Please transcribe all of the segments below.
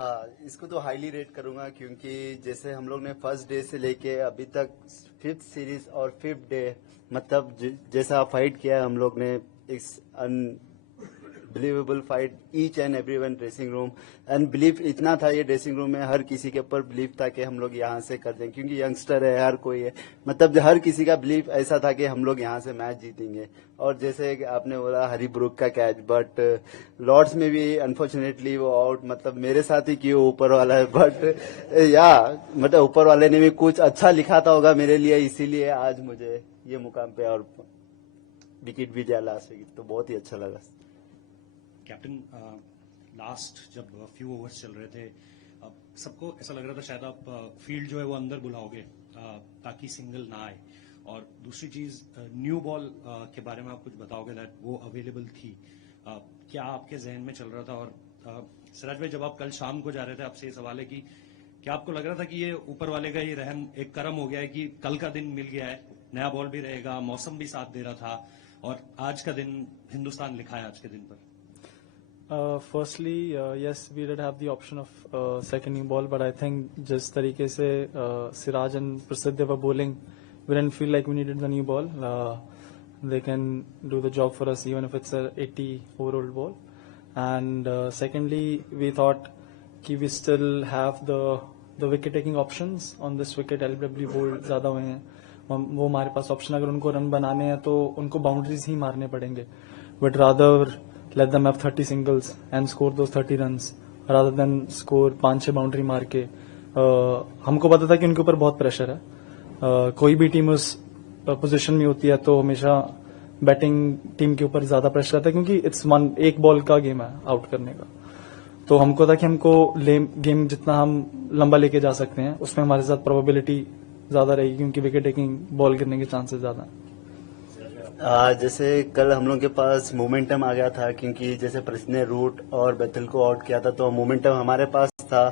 हाँ, इसको तो हाईली रेट करूंगा क्योंकि जैसे हम लोग ने फर्स्ट डे से लेके अभी तक फिफ्थ सीरीज और फिफ्थ डे मतलब जैसा फाइट किया है हम लोग ने, it's unbelievable fight each and every one dressing room. And believe इतना था ये ड्रेसिंग रूम में, हर किसी के ऊपर बिलीव था कि हम लोग यहाँ से कर दें क्योंकि यंगस्टर है, हर कोई है, मतलब हर किसी का बिलीव ऐसा था कि हम लोग यहाँ से मैच जीतेंगे। और जैसे कि आपने बोला हरी ब्रुक का कैच, बट लॉर्ड्स में भी अनफॉर्चुनेटली वो आउट मतलब मेरे साथ ही क्यों ऊपर वाला है, बट या मतलब ऊपर वाले ने भी कुछ अच्छा लिखा था होगा मेरे लिए, इसीलिए आज मुझे ये मुकाम पे और विकेट भी दिया लास्ट विकेट, तो बहुत ही अच्छा लगा। कैप्टन, लास्ट जब फ्यू ओवर्स चल रहे थे सबको ऐसा लग रहा था शायद आप फील्ड जो है वो अंदर बुलाओगे ताकि सिंगल ना आए, और दूसरी चीज न्यू बॉल के बारे में आप कुछ बताओगे दैट वो अवेलेबल थी, क्या आपके जहन में चल रहा था? और सिराज भाई, जब आप कल शाम को जा रहे थे, आपसे ये सवाल है कि क्या आपको लग रहा था कि ये ऊपर वाले का ये रहम एक करम हो गया है कि कल का दिन मिल गया है, नया बॉल भी रहेगा, मौसम भी साथ दे रहा था, और आज का दिन हिंदुस्तान लिखा है आज के दिन पर? Firstly, yes, we did have the option of second new ball, but I think जिस तरीके से Siraj and Prasidh were bowling, we didn't feel like we needed the new ball. They can do the job for us even if it's a 80-over-old ball. And secondly, we thought कि we still have the wicket taking options on this wicket. LBW bowled ज़्यादा हुए हैं, वो हमारे पास option, अगर उनको run बनाने हैं तो उनको बाउंड्रीज ही मारने पड़ेंगे, but rather let them have 30 singles and score those 30 runs rather than score 5-6 boundary मार के। हमको पता था कि उनके ऊपर बहुत प्रेशर है, कोई भी टीम उस पोजीशन में होती है तो हमेशा बैटिंग टीम के ऊपर ज्यादा प्रेशर आता है क्योंकि इट्स एक बॉल का गेम है आउट करने का। तो हमको था कि हमको गेम जितना हम लंबा लेके जा सकते हैं उसमें हमारे साथ प्रोबेबिलिटी ज्यादा रहेगी क्योंकि विकेट टेकिंग बॉल गिरने के चांसेस ज्यादा हैं। जैसे कल हम लोग के पास मोमेंटम आ गया था क्योंकि जैसे प्रसिद्ध ने रूट और बैतल को आउट किया था, तो मोमेंटम हमारे पास था।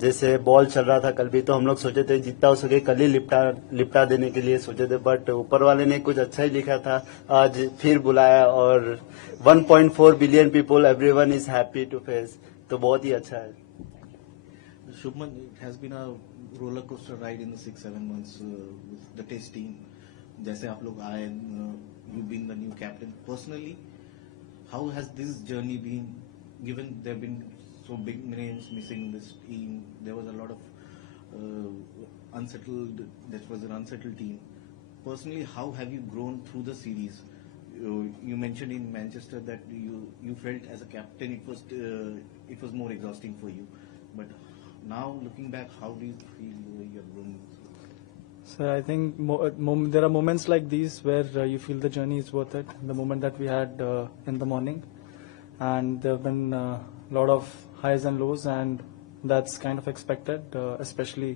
जैसे बॉल चल रहा था कल भी, तो हम लोग सोचे थे जितना हो सके कल ही लिपटा देने के लिए सोचे थे, बट ऊपर वाले ने कुछ अच्छा ही लिखा था, आज फिर बुलाया और 1.4 billion people, everyone is happy to face, तो बहुत ही अच्छा है। Shubman, it has been a roller coaster ride in the 6-7 months with the test team. जैसे आप लोग आए, you've been the new captain. Personally, how has this journey been? Given there have been so big names missing in this team, there was a lot of unsettled. That was an unsettled team. Personally, how have you grown through the series? You mentioned in Manchester that you felt as a captain it was more exhausting for you, but now looking back, how do you feel you have grown? So I think there are moments like these where you feel the journey is worth it. The moment that we had in the morning, and there have been a lot of highs and lows, and that's kind of expected, especially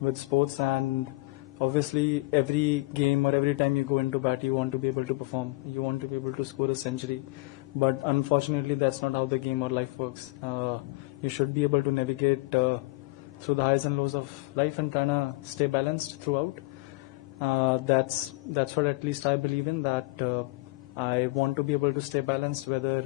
with sports. And obviously, every game or every time you go into bat, you want to be able to perform. You want to be able to score a century, but unfortunately, that's not how the game or life works. You should be able to navigate through the highs and lows of life and trying to stay balanced throughout. That's what at least I believe in, that I want to be able to stay balanced, whether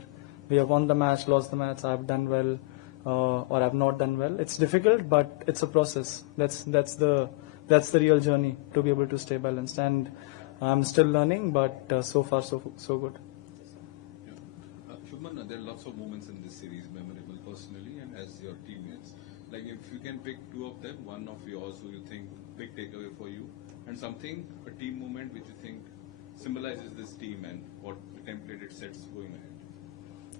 we have won the match, lost the match, I've done well or I've not done well. It's difficult, but it's a process. That's the real journey, to be able to stay balanced, and I'm still learning, but so far so good. Shubman, there are lots of moments in this series memorable personally and as your teammates. Like if you can pick two of them, one of yours who you think big takeaway for you, and something, a team moment which you think symbolizes this team and what the template it sets going ahead.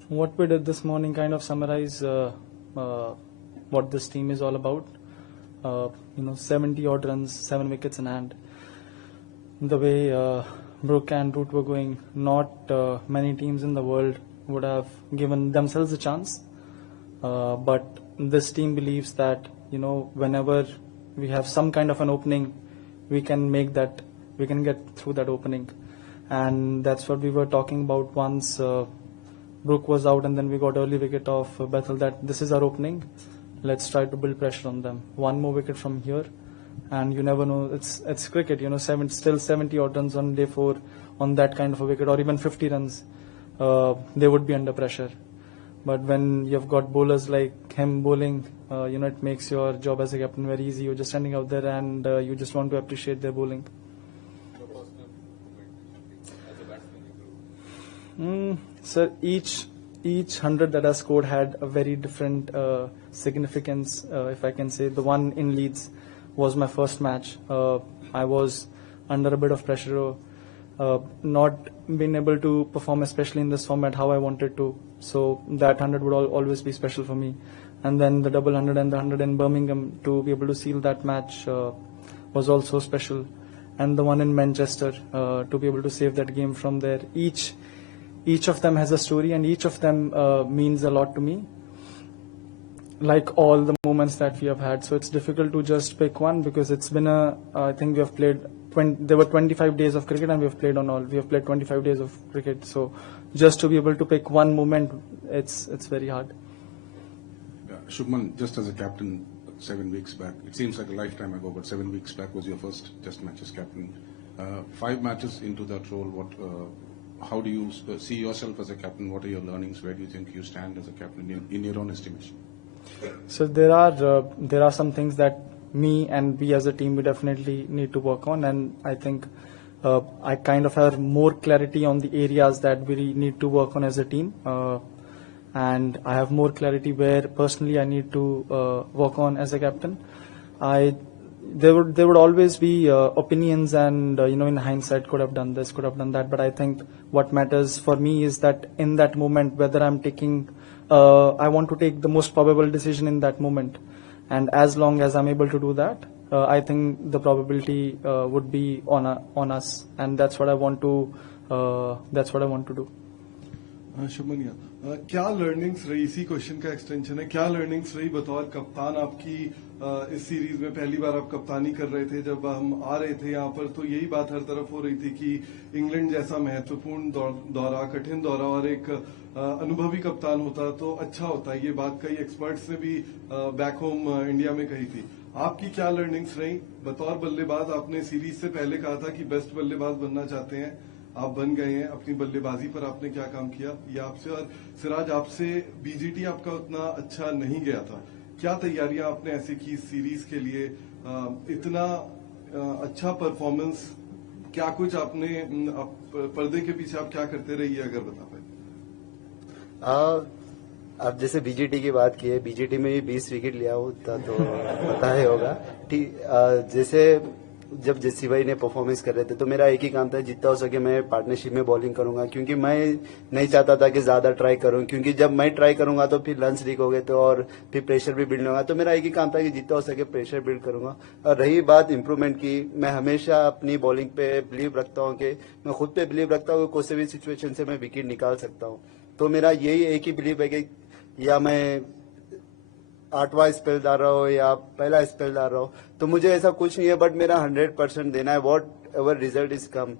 What we did this morning kind of summarize what this team is all about. 70 odd runs, 7 wickets in hand. The way Brook and Root were going, not many teams in the world would have given themselves a chance. But this team believes that whenever we have some kind of an opening, we can get through that opening, and that's what we were talking about once Brook was out and then we got early wicket of Bethel, that this is our opening. Let's try to build pressure on them. One more wicket from here, and you never know. It's cricket, still 70 odd runs on day 4 on that kind of a wicket, or even 50 runs. They would be under pressure. But when you've got bowlers like him bowling, it makes your job as a captain very easy. You're just standing out there and you just want to appreciate their bowling. Your personal moment as a batsman you grew. Sir, each 100 that I scored had a very different significance, if I can say. The one in Leeds was my first match. I was under a bit of pressure, not being able to perform, especially in this format, how I wanted to. So that 100 would always be special for me. And then the double 100 and the 100 in Birmingham, to be able to seal that match was also special. And the one in Manchester, to be able to save that game from there. Each of them has a story, and each of them means a lot to me, like all the moments that we have had. So it's difficult to just pick one, because it's been I think we have played, there were 25 days of cricket and we have played 25 days of cricket. So just to be able to pick one moment, it's very hard. Yeah, Shubman, just as a captain 7 weeks back, it seems like a lifetime ago, but 7 weeks back was your first Test match as captain. 5 matches into that role, how do you see yourself as a captain? What are your learnings? Where do you think you stand as a captain in your own estimation? So there are some things that me and we as a team we definitely need to work on, and I think I kind of have more clarity on the areas that we need to work on as a team, and I have more clarity where personally I need to work on as a captain. There would always be opinions, and in hindsight could have done this, could have done that, but I think what matters for me is that in that moment, whether I'm taking I want to take the most probable decision in that moment, and as long as I'm able to do that, I think the probability would be on us, and that's what I want to do. शुभमनिया, क्या learnings रही, इसी question का extension है, क्या learnings रही बतौर कप्तान आपकी इस सीरीज में? पहली बार आप कप्तानी कर रहे थे, जब हम आ रहे थे यहाँ पर तो यही बात हर तरफ हो रही थी कि इंग्लैंड जैसा महत्वपूर्ण दौरा, कठिन दौरा, और एक अनुभवी कप्तान होता तो अच्छा होता. ये बात कई एक्सपर्ट्स ने भी बैक होम इंडिया में कही थी. आपकी क्या लर्निंग्स रही बतौर बल्लेबाज? आपने सीरीज से पहले कहा था कि बेस्ट बल्लेबाज बनना चाहते हैं, आप बन गए हैं. अपनी बल्लेबाजी पर आपने क्या काम किया, ये आपसे. और सिराज, आपसे बीजीटी आपका उतना अच्छा नहीं गया था, क्या तैयारियां आपने ऐसे की इस सीरीज के लिए? इतना अच्छा परफॉर्मेंस, क्या कुछ आपने पर्दे के पीछे आप क्या करते रहिए, अगर बता पाए? अब जैसे बीजीटी की बात की है, बीजीटी में भी 20 विकेट लिया होता तो पता ही होगा. जैसे जब जस्सी भाई ने परफॉर्मेंस कर रहे थे तो मेरा एक ही काम था, जितना हो सके मैं पार्टनरशिप में बॉलिंग करूंगा, क्योंकि मैं नहीं चाहता था कि ज्यादा ट्राई करूं, क्योंकि जब मैं ट्राई करूंगा तो फिर रन्स लीक हो गए तो और फिर प्रेशर भी बिल्ड होगा. तो मेरा एक ही काम था कि जितना हो सके प्रेशर बिल्ड करूंगा. और रही बात इंप्रूवमेंट की, मैं हमेशा अपनी बॉलिंग पे बिलीव रखता हूँ, कि मैं खुद पे बिलीव रखता हूँ कि कोई से भी सिचुएशन से मैं विकेट निकाल सकता हूँ. तो मेरा यही एक ही बिलीव है कि या मैं 8वां स्पेल डाल रहा हो या पहला स्पेल डाल रहा हो, तो मुझे ऐसा कुछ नहीं है, बट मेरा 100% देना है. Whatever result is come,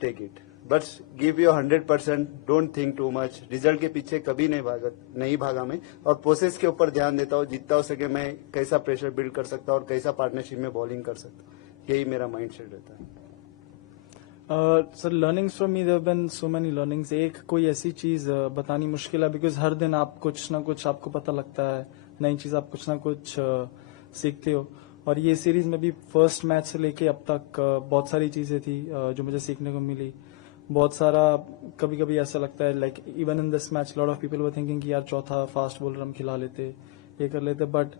take it, but give your 100%. Don't think too much. Result के पीछे कभी नहीं भागा मैं, और प्रोसेस के ऊपर ध्यान देता हूँ. जितना हो सके मैं कैसा प्रेशर बिल्ड कर सकता हूँ और कैसा पार्टनरशिप में बॉलिंग कर सकता हूँ, यही मेरा माइंड सेट रहता है. Sir, learnings from me, there have been so many learnings. एक कोई ऐसी चीज बतानी मुश्किल है, बिकॉज हर दिन आप कुछ ना कुछ आपको पता लगता है, नई चीज आप कुछ ना कुछ सीखते हो. और ये सीरीज में भी फर्स्ट मैच से लेके अब तक बहुत सारी चीजें थी जो मुझे सीखने को मिली. बहुत सारा, कभी कभी ऐसा लगता है, like even in this match lot of people were thinking कि यार चौथा फास्ट बॉलर हम खिला लेते, ये कर लेते, but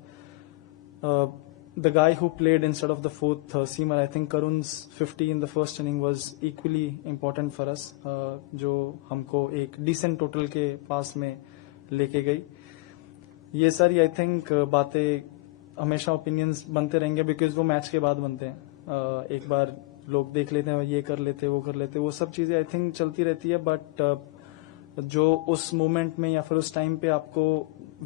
the guy who played instead of the fourth seamer, I think Karun's 50 in the first inning was equally important for us, जो हमको एक decent total के पास में लेके गई. ये सारी आई थिंक बातें हमेशा ओपिनियंस बनते रहेंगे, बिकॉज वो मैच के बाद बनते हैं. एक बार लोग देख लेते हैं, ये कर लेते, वो कर लेते, वो सब चीजें आई थिंक चलती रहती है, बट जो उस मोमेंट में या फिर उस टाइम पे आपको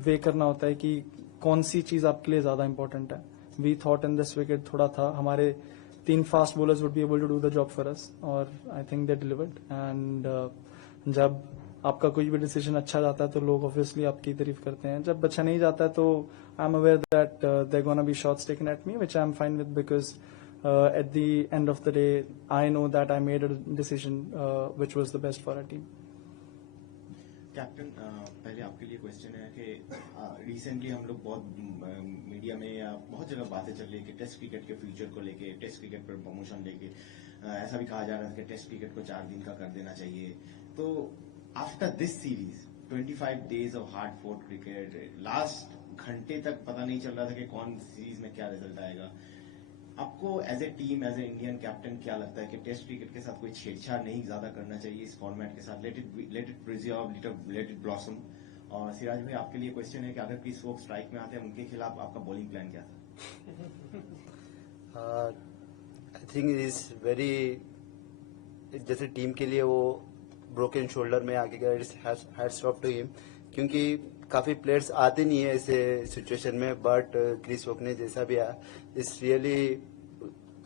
वे करना होता है कि कौन सी चीज आपके लिए ज्यादा इंपॉर्टेंट है. We thought in this wicket थोड़ा था, हमारे 3 fast bowlers would be able to do the job for us, और I think they delivered. And जब आपका कोई भी डिसीजन अच्छा जाता है तो लोग ऑब्वियसली आपकी तारीफ करते हैं, जब अच्छा नहीं जाता है तो I am aware that there gonna be shots taken at me, which I am fine with, because at the end of the day I know that I made a decision which was the best for our team. Captain पहले आपके लिए question है कि recently हम लोग बहुत media में या बहुत जगह बातें चल रही है कि टेस्ट क्रिकेट के फ्यूचर को लेके, टेस्ट क्रिकेट पर प्रमोशन लेके ऐसा भी कहा जा रहा है कि टेस्ट क्रिकेट को 4 दिन का कर देना चाहिए. तो after this series 25 days of hard fort cricket, last घंटे तक पता नहीं चल रहा था कि कौन सीरीज में क्या रिजल्ट आएगा. आपको as a team, as a Indian captain क्या लगता है कि टेस्ट क्रिकेट के साथ कोई छेड़छाड़ नहीं ज्यादा करना चाहिए इस फॉर्मेट के साथ? Let it preserve, let it blossom. और सिराज भाई, आपके लिए क्वेश्चन है कि अगर क्रिस वोक्स स्ट्राइक में आते हैं, उनके खिलाफ आपका बॉलिंग प्लान क्या था? आई थिंक इज वेरी, जैसे टीम के लिए वो ब्रोकन शोल्डर में आके गया, हैट्स ऑफ टू हिम, क्योंकि काफी प्लेयर्स आते नहीं है ऐसे सिचुएशन में. बट क्रिस वोक ने जैसा भी आया, इट्स रियली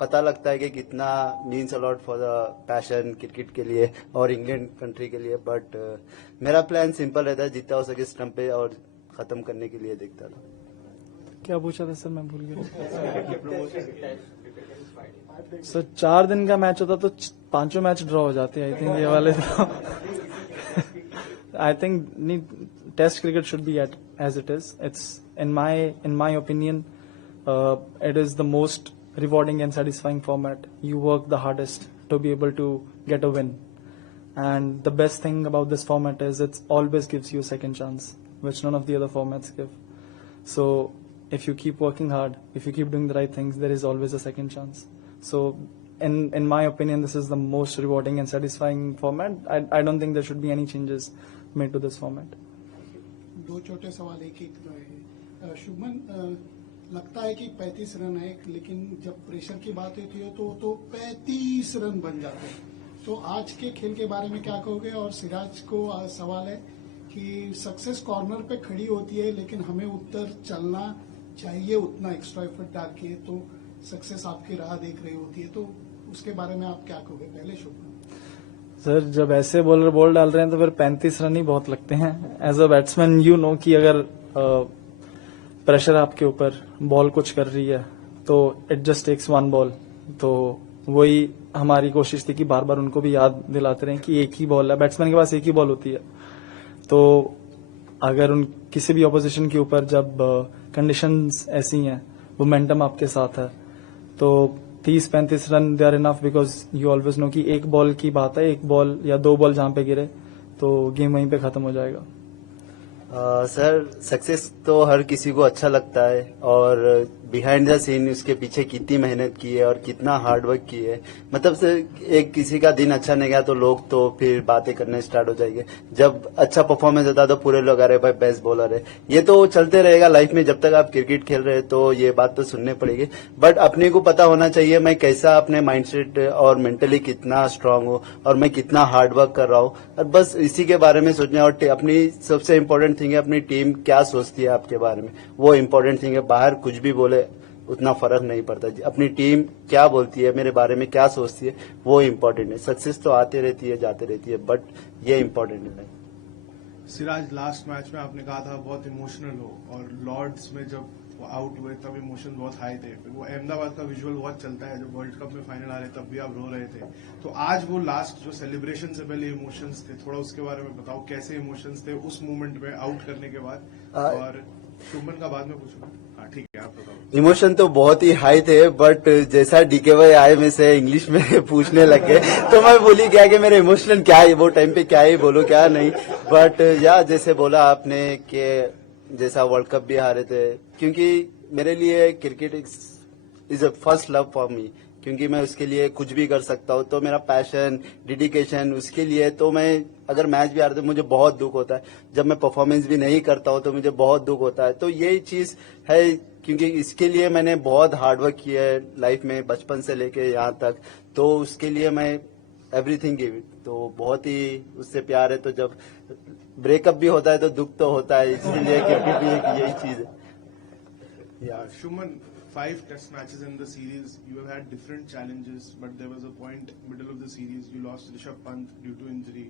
पता लगता है कि कितना means a lot for the passion cricket के लिए और इंग्लैंड कंट्री के लिए. बट मेरा प्लान सिंपल रहता है, जितना हो सके स्टंप पे और खत्म करने के लिए देखता था. क्या पूछा था सर, मैं भूल गया. सर 4 दिन का मैच होता तो 5 मैच ड्रॉ हो जाते. आई थिंक ये वाले तो I think test cricket should be as it is. It's in my opinion, it is the most rewarding and satisfying format. You work the hardest to be able to get a win, and the best thing about this format is it always gives you a second chance, which none of the other formats give. So if you keep working hard, if you keep doing the right things, there is always a second chance. So in my opinion, this is the most rewarding and satisfying format. I don't think there should be any changes made to this format. 2 छोटे सवाल एक जो है. शुभमन, लगता है कि 35 run है, लेकिन जब प्रेशर की बात होती है तो 35 रन बन जाते हैं. तो आज के खेल के बारे में क्या कहोगे? और सिराज को सवाल है कि सक्सेस कॉर्नर पे खड़ी होती है, लेकिन हमें उत्तर चलना चाहिए उतना एक्स्ट्रा एफर्ट डाल के, तो सक्सेस आपकी राह देख रही होती है. तो उसके बारे में आप क्या कहोगे? पहले शुभमन. सर, जब ऐसे बॉलर बॉल डाल रहे हैं तो फिर 35 रन ही बहुत लगते हैं. As a batsman you know कि अगर प्रेशर आपके ऊपर, बॉल कुछ कर रही है, तो इट जस्ट टेक्स 1 बॉल. तो वही हमारी कोशिश थी कि बार बार उनको भी याद दिलाते रहे कि एक ही बॉल है, बैट्समैन के पास एक ही बॉल होती है. तो अगर उन किसी भी ऑपोजिशन के ऊपर जब कंडीशंस ऐसी हैं, मोमेंटम आपके साथ है, तो 30-35 run they are enough, because you always know कि एक बॉल की बात है, 1 बॉल या 2 बॉल जहां पे गिरे तो गेम वहीं पे खत्म हो जाएगा. सर, सक्सेस तो हर किसी को अच्छा लगता है, और बिहाइंड द सीन उसके पीछे कितनी मेहनत की है और कितना हार्ड वर्क की है. मतलब सर, एक किसी का दिन अच्छा नहीं गया तो लोग तो फिर बातें करने स्टार्ट हो जाएंगे. जब अच्छा परफॉर्मेंस होता है तो पूरे लोग, अरे भाई बेस्ट बॉलर है. ये तो चलते रहेगा लाइफ में, जब तक आप क्रिकेट खेल रहे हैं तो ये बात तो सुननी पड़ेगी. बट अपने को पता होना चाहिए मैं कैसा, अपने माइंडसेट और मेंटली कितना स्ट्रांग हूँ और मैं कितना हार्ड वर्क कर रहा हूँ. और बस इसी के बारे में सोचना. और अपनी सबसे इम्पोर्टेंट थिंग है अपनी टीम क्या सोचती है आपके बारे में, वो इम्पोर्टेंट थिंग है. बाहर कुछ भी बोले उतना फर्क नहीं पड़ता. अपनी टीम क्या बोलती है मेरे बारे में, क्या सोचती है, वो इम्पोर्टेंट है. सक्सेस तो आती रहती है, जाती रहती है, बट ये इम्पोर्टेंट है. सिराज, लास्ट मैच में आपने कहा था बहुत इमोशनल हो, और लॉर्ड्स में जब आउट हुए तब इमोशन बहुत हाई थे. फिर वो अहमदाबाद का विजुअल बहुत चलता है, जब वर्ल्ड कप में फाइनल आ रहे तब भी आप रो रहे थे. तो आज वो लास्ट जो सेलिब्रेशन से पहले इमोशंस थे, थोड़ा उसके बारे में बताओ, कैसे इमोशंस थे उस मोमेंट में आउट करने के बाद. और शुभमन का बाद में पूछूंगा. हाँ ठीक है, आप बताओ. इमोशन तो बहुत ही हाई थे, बट जैसा डीके भाई आए में से इंग्लिश में पूछने लगे तो मैं भूल ही गया कि मेरे इमोशनल क्या है, वो टाइम पे क्या ही बोलो क्या नहीं. बट या जैसे बोला आपने कि जैसा वर्ल्ड कप भी हारे थे, क्योंकि मेरे लिए cricket is a first love for me, क्योंकि मैं उसके लिए कुछ भी कर सकता हूँ. तो मेरा पैशन, डेडिकेशन उसके लिए, तो मैं अगर मैच भी हारता हूँ मुझे बहुत दुख होता है. जब मैं परफॉर्मेंस भी नहीं करता हूँ तो मुझे बहुत दुख होता है. तो यही चीज है, क्योंकि इसके लिए मैंने बहुत हार्ड वर्क किया है लाइफ में, बचपन से लेके यहाँ तक. तो उसके लिए मैं एवरीथिंग गिव इट. तो बहुत ही उससे प्यार है. तो जब ब्रेकअप भी होता है तो दुख तो होता है, इसलिए क्रिकेट भी एक यही चीज है. Shuman, 5 test matches in the series, you have had different challenges, but there was a point middle of the series you lost Rishabh Pant due to injury.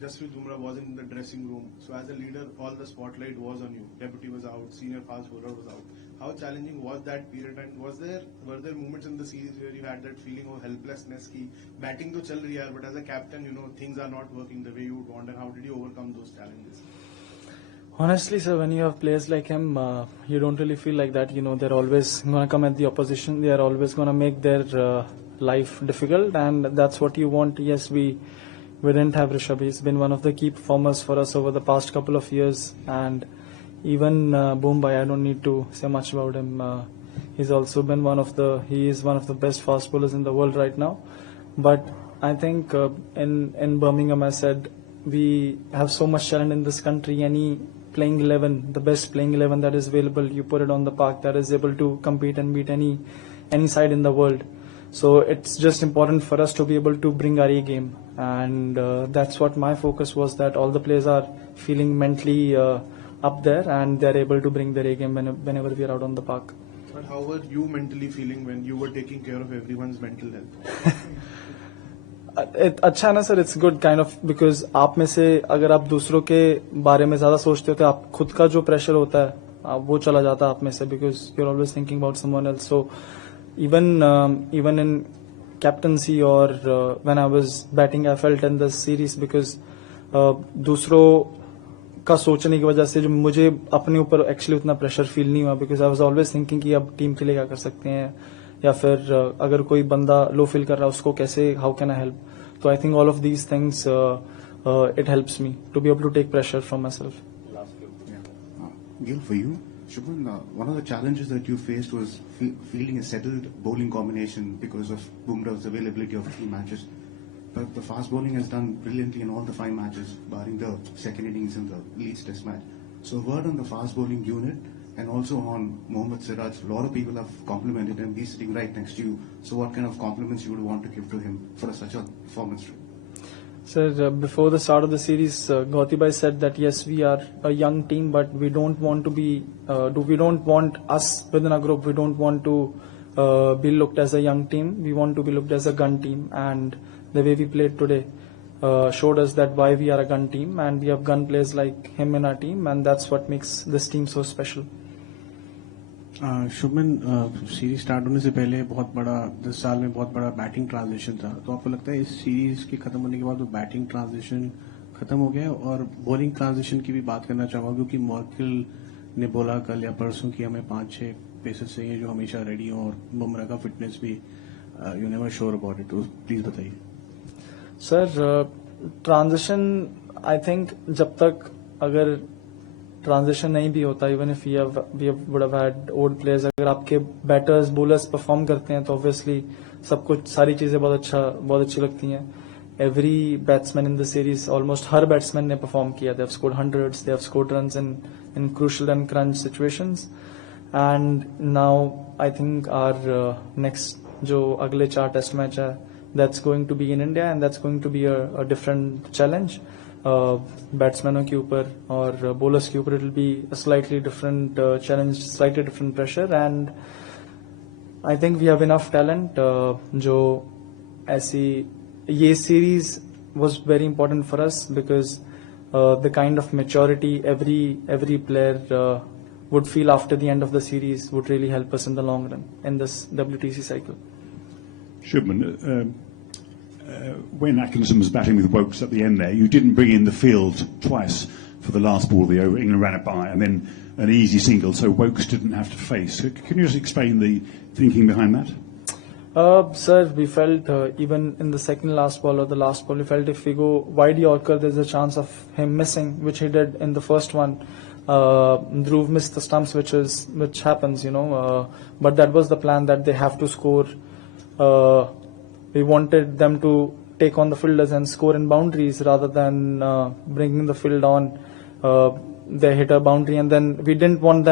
Jasprit Bumrah wasn't in the dressing room, so as a leader all the spotlight was on you. Deputy was out, senior fast bowler was out. how challenging was that period, and were there moments in the series where you had that feeling of helplessness ki batting to chal rahi hai, but as a captain, things are not working the way you would want, and how did you overcome those challenges? Honestly, sir, when you have players like him, you don't really feel like that. They're always going to come at the opposition. They are always going to make their life difficult, and that's what you want. Yes, we didn't have Rishabh. He's been one of the key performers for us over the past couple of years, and even Mumbai, I don't need to say much about him. He's also been he is one of the best fast bowlers in the world right now. But I think in Birmingham, I said, we have so much talent in this country. Any playing 11, the best playing 11 that is available, you put it on the park, that is able to compete and beat any side in the world. So it's just important for us to be able to bring our A game, and that's what my focus was, that all the players are feeling mentally up there and they're able to bring their A game whenever we are out on the park. But how were you mentally feeling when you were taking care of everyone's mental health? अच्छा है ना sir, it's good kind of, because आप में से अगर आप दूसरों के बारे में ज्यादा सोचते हो तो आप खुद का जो प्रेशर होता है वो चला जाता है आप में से, because you are always thinking about someone else. So even in captaincy और when I was batting, I felt in this series because दूसरों का सोचने की वजह से जो मुझे अपने ऊपर एक्चुअली उतना प्रेशर फील नहीं हुआ, because I was always thinking कि अब टीम के लिए क्या कर सकते हैं, या फिर अगर कोई बंदा लो फील कर रहा है उसको कैसे, हाउ कैन आई हेल्प. तो I think all of these things it helps me to be able to take pressure from myself. Gil, for you, Shubman, one of the challenges that you faced was fielding a settled bowling combination because of Bumrah's availability of key matches. But the fast bowling has done brilliantly in all the 5 matches, barring the second innings in the Leeds Test match. So a word on the fast bowling unit, and also on Mohammad Siraj. A lot of people have complimented him. He's sitting right next to you. So what kind of compliments you would want to give to him for such a performance? Sir, before the start of the series, Gauti bhai said that yes, we are a young team, but we don't want to be, we don't want us within our group, we don't want to be looked as a young team. We want to be looked as a gun team, and the way we played today showed us that why we are a gun team, and we have gun players like him in our team, and that's what makes this team so special. Shubman, series start होने से पहले बहुत बड़ा 10 साल में बहुत बड़ा batting transition था, तो आपको लगता है इस सीरीज के खत्म होने के बाद वो बैटिंग ट्रांजिशन खत्म हो गया? और बॉलिंग ट्रांजिशन की भी बात करना चाहूंगा, क्योंकि मॉर्किल ने बोला कल या परसों कि हमें 5-6 पेसर्स चाहिए जो हमेशा रेडी हो, और बुमराह का फिटनेस भी you never sure about it, तो प्लीज बताइए. सर, ट्रांजिशन आई थिंक जब तक अगर ट्रांजिशन नहीं भी होता, even if we would have had old players, अगर आपके बैटर्स बॉलर्स परफॉर्म करते हैं तो ऑब्वियसली सब कुछ सारी चीजें बहुत अच्छी लगती हैं. Every batsman in the series, almost हर बैट्समैन ने परफॉर्म किया. They have scored hundreds, they have scored runs in crucial and crunch situations. And now I think our next जो अगले 4 टेस्ट मैच है, that's going to be in India, and that's going to be a different challenge. बैट्समैनों के ऊपर और bowlers के ऊपर it will be slightly different challenge, slightly different pressure, and I think we have enough talent. जो ऐसी ये series was very important for us because the kind of maturity every player would feel after the end of the series would really help us in the long run in this WTC cycle. Shubman, when Atkinson was batting with Wokes at the end there, you didn't bring in the field twice for the last ball of the over. England ran it by, and then an easy single, so Wokes didn't have to face. So can you just explain the thinking behind that? Sir, we felt even in the second last ball or the last ball, we felt if we go wide Yorker, there's a chance of him missing, which he did in the first one. Dhruv missed the stumps, which happens, but that was the plan, that they have to score. We wanted them to take on the fielders and score in boundaries rather than bringing the field on. They hit a boundary, and then we didn't want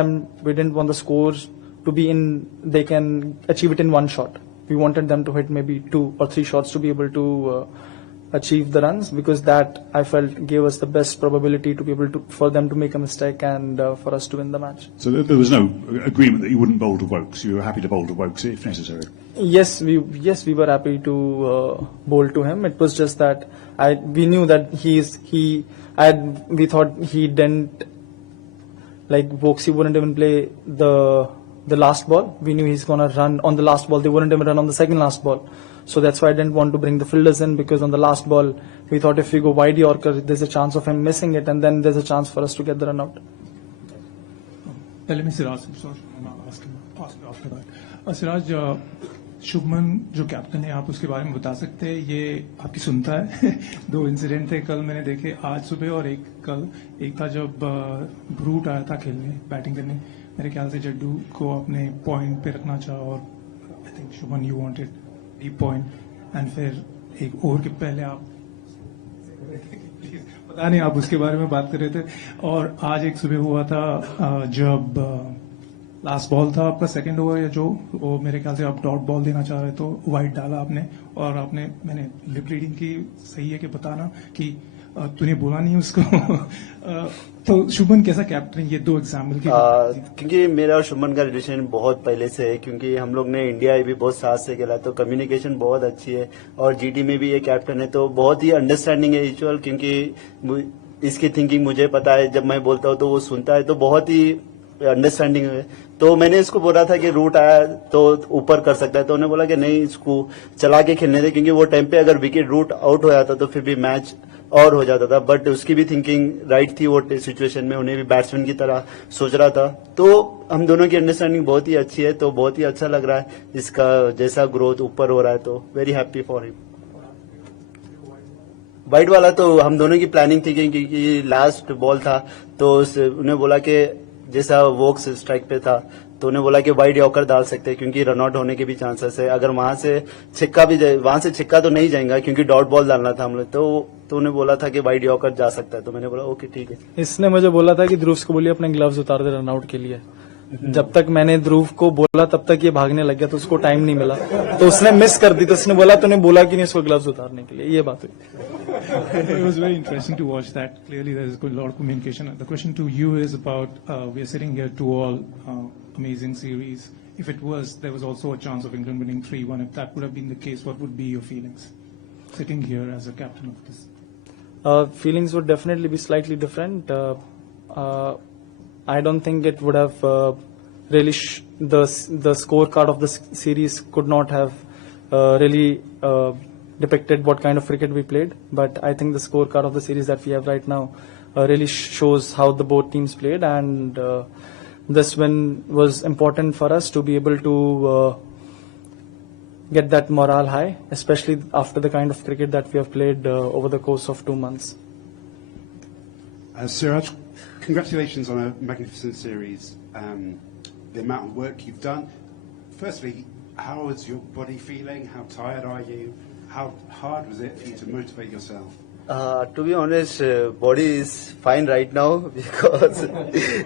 the scores to be in, they can achieve it in one shot. We wanted them to hit maybe 2 or 3 shots to be able to achieve the runs, because that I felt gave us the best probability to be able to, for them to make a mistake and for us to win the match. So there was no agreement that you wouldn't bowl to Wokes. You were happy to bowl to Wokes if necessary. Yes, we were happy to bowl to him. It was just that we knew that we thought he didn't, like Wokes, he wouldn't even play the the last ball. We knew he's gonna run on the last ball. They wouldn't even run on the second last ball. So that's why I didn't want to bring the fielders in, because on the last ball we thought if we go wide Yorker, there's a chance of him missing it, and then there's a chance for us to get the run out. Let me Siraj, sorry, I'm asking after that. Siraj, Shubman जो captain है, आप उसके बारे में बता सकते हैं? ये आपकी सुनता है? 2 इंसिडेंट थे कल मैंने देखे, आज सुबह और एक कल। एक था जब ब्रूट आया था खेलने, बैटिंग करने, मेरे ख्याल से जड्डू को अपने पॉइंट पे रखना चाहा और I think Shubman you wanted deep point, and फिर एक ओवर के पहले आप पता नहीं आप उसके बारे में बात कर रहे थे। और आज एक सुबह हुआ था जब लास्ट बॉल था आपका सेकंड ओवर या जो, वो मेरे ख्याल से आप डॉट बॉल देना चाह रहे तो वाइड डाला आपने, और आपने मैंने लिप रीडिंग की, सही है कि बताना कि तूने बोला नहीं उसको। तो शुभमन कैसा कैप्टन है? ये 2 एग्जाम्पल की क्योंकि मेरा और शुभमन का रिलेशन बहुत पहले से है, क्योंकि हम लोग ने इंडिया भी बहुत साथ से खेला, तो कम्युनिकेशन बहुत अच्छी है। और जीटी में भी ये कैप्टन है, तो बहुत ही अंडरस्टैंडिंग है यूजुअल, क्योंकि इसकी थिंकिंग मुझे पता है, जब मैं बोलता हूँ तो वो सुनता है, तो बहुत ही अंडरस्टैंडिंग है। तो मैंने इसको बोला था कि रूट आया तो ऊपर कर सकता है, तो उन्होंने बोला कि नहीं, इसको चला के खेलने दे, क्योंकि वो टाइम पे अगर विकेट रूट आउट हो जाता तो फिर भी मैच और हो जाता था। बट उसकी भी थिंकिंग राइट थी वो सिचुएशन में, उन्हें भी बैट्समैन की तरह सोच रहा था। तो हम दोनों की अंडरस्टैंडिंग बहुत ही अच्छी है, तो बहुत ही अच्छा लग रहा है इसका जैसा ग्रोथ ऊपर हो रहा है, तो very happy for him. Wide वाला तो हम दोनों की प्लानिंग थी, क्योंकि लास्ट बॉल था, तो उन्हें बोला कि जैसा वोक्स स्ट्राइक पे था, तो उन्हें बोला कि वाइड यॉर्कर डाल सकते हैं, क्योंकि रनआउट होने के भी चांसेस है। अगर वहां से छिक्का भी जाए, वहां से छिक्का तो नहीं जाएगा, क्योंकि डॉट बॉल डालना था हम लोग, तो उन्हें बोला था कि वाइड यॉर्कर जा सकता है, तो मैंने बोला ओके ठीक है। इसने मुझे बोला था कि ध्रुव को बोलिए अपने ग्लव्स उतार दे रनआउट के लिए। जब तक मैंने ध्रुव को बोला तब तक ये भागने लग गया, तो उसको टाइम नहीं मिला, तो उसने मिस कर दी, तो उसने बोला तूने बोला कि नहीं उसको ग्लव्स उतारने के लिए, ये बात हुई। It was very interesting to watch that. Clearly, there is a lot of communication. The question to you is about, we are sitting here 2-all, amazing series. If it was, there was also a chance of England winning 3-1. If that would have been the case, what would be your feelings sitting here as a captain of this? Feelings would definitely be slightly different. I don't think it would have really the scorecard of the series could not have really depicted what kind of cricket we played, but I think the scorecard of the series that we have right now really shows how the both teams played, and this win was important for us to be able to get that morale high, especially after the kind of cricket that we have played over the course of 2 months. Siraj, congratulations on a magnificent series. The amount of work you've done. Firstly, how is your body feeling? How tired are you? How hard was it for you to motivate yourself? To be honest, body is fine right now, because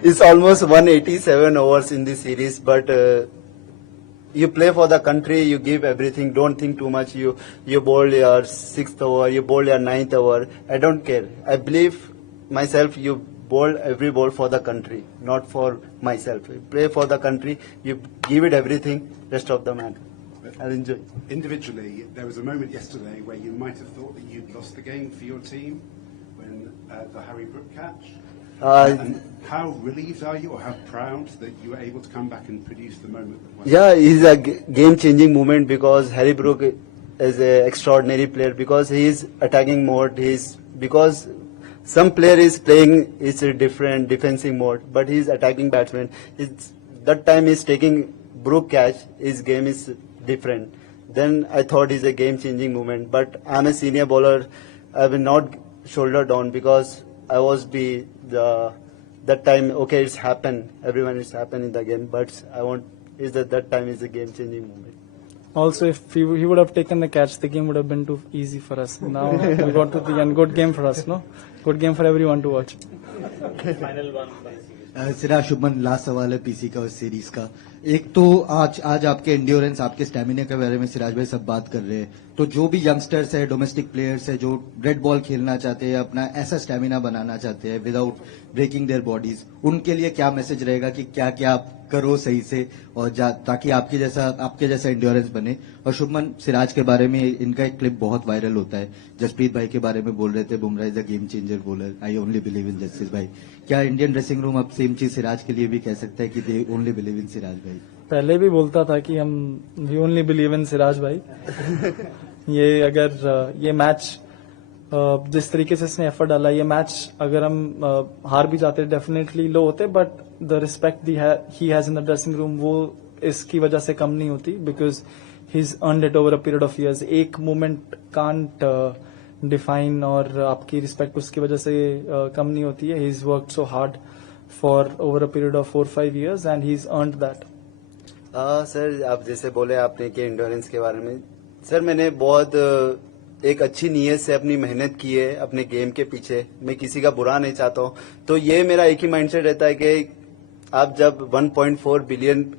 it's almost 187 overs in this series. But you play for the country, you give everything. Don't think too much. You bowl your 6th over, you bowl your 9th over. I don't care. I believe myself. You bowl every ball for the country, not for myself. You play for the country. You give it everything. Rest of the man, I'll enjoy. Individually, there was a moment yesterday where you might have thought that you'd lost the game for your team when the Harry Brook catch. And how relieved are you, or how proud that you were able to come back and produce the moment that was? Yeah, it's a game-changing moment, because Harry Brook is an extraordinary player, because he is attacking mode. Because some player is playing is a different defensive mode, but he is attacking batsman. That time he's taking Brook catch. His game is different. Then I thought it's a game-changing moment. But I'm a senior bowler. I will not shoulder down, because I was that time. Okay, it's happened. Everyone is happened in the game. But I want is that time is a game-changing moment. Also, if he would have taken the catch, the game would have been too easy for us. Now we got to the end. Good game for us, no? Good game for everyone to watch. Final one. Siraj, Shubman, last सवाल है PC का उस series का। एक तो आज आपके endurance, आपके स्टैमिना के बारे में सिराज भाई सब बात कर रहे हैं, तो जो भी यंगस्टर्स है, डोमेस्टिक प्लेयर्स है, जो रेड बॉल खेलना चाहते हैं, अपना ऐसा स्टैमिना बनाना चाहते हैं विदाउट ब्रेकिंग देयर बॉडीज, उनके लिए क्या मैसेज रहेगा कि क्या क्या आप करो सही से, और ताकि आपके जैसा एंड्योरेंस बने? और शुभमन, सिराज के बारे में इनका एक क्लिप बहुत वायरल होता है, जसप्रीत भाई के बारे में बोल रहे थे, Bumrah is a game changer bowler, I only believe in justice भाई। क्या इंडियन ड्रेसिंग रूम अब सेम चीज सिराज के लिए भी कह सकता है कि they only believe in Siraj भाई? पहले भी बोलता था कि हम we only believe in Siraj भाई। ये अगर ये मैच जिस तरीके से इसने एफर्ट डाला, ये मैच अगर हम हार भी जाते डेफिनेटली लो होते, but the respect he has in the dressing room वो इसकी वजह से कम नहीं होती, because he is earned it over a period of years. एक मोमेंट कांट डिफाइन और आपकी रिस्पेक्ट उसकी वजह से कम नहीं होती है। He is worked so hard for over a period of 4-5 years and he is earned that. Sir, आप जैसे बोले आपने कि इंडोरेंस के बारे में, सर मैंने बहुत एक अच्छी नीयत से अपनी मेहनत की है अपने गेम के पीछे। मैं किसी का बुरा नहीं चाहता हूँ, तो ये मेरा एक ही माइंडसेट रहता है कि आप जब 1.4 बिलियन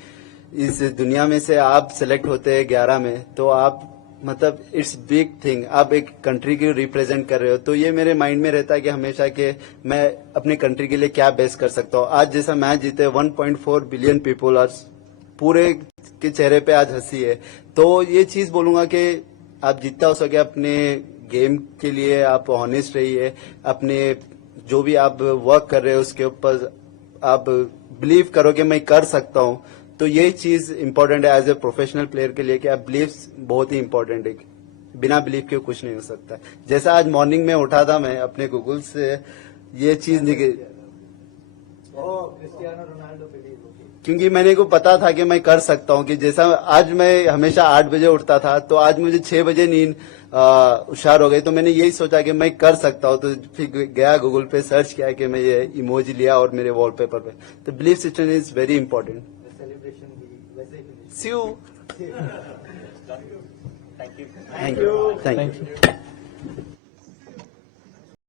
इस दुनिया में से आप सिलेक्ट होते हैं 11 में, तो आप मतलब इट्स बिग थिंग, आप एक कंट्री की रिप्रेजेंट कर रहे हो। तो ये मेरे माइंड में रहता है कि हमेशा कि मैं अपने कंट्री के लिए क्या बेस्ट कर सकता हूँ। आज जैसा मैच जीते 1.4 बिलियन पीपल और पूरे के चेहरे पे आज हंसी है, तो ये चीज बोलूंगा कि आप जितना हो सके अपने गेम के लिए आप ऑनेस्ट रहिए, अपने जो भी आप वर्क कर रहे हो उसके ऊपर आप बिलीव करो कि मैं कर सकता हूँ। तो ये चीज इंपॉर्टेंट है एज ए प्रोफेशनल प्लेयर के लिए कि आप बिलीव बहुत ही इंपॉर्टेंट है, बिना बिलीव के कुछ नहीं हो सकता। जैसा आज मॉर्निंग में उठा था मैं अपने गूगल से ये चीज निकली, क्योंकि मैंने को पता था कि मैं कर सकता हूँ। कि जैसा आज मैं हमेशा 8 बजे उठता था, तो आज मुझे 6 बजे नींद हुशार हो गई, तो मैंने यही सोचा कि मैं कर सकता हूँ। तो फिर गया गूगल पे सर्च किया कि मैं ये इमोजी लिया और मेरे वॉलपेपर पे। तो belief system is very important. See you. Thank you.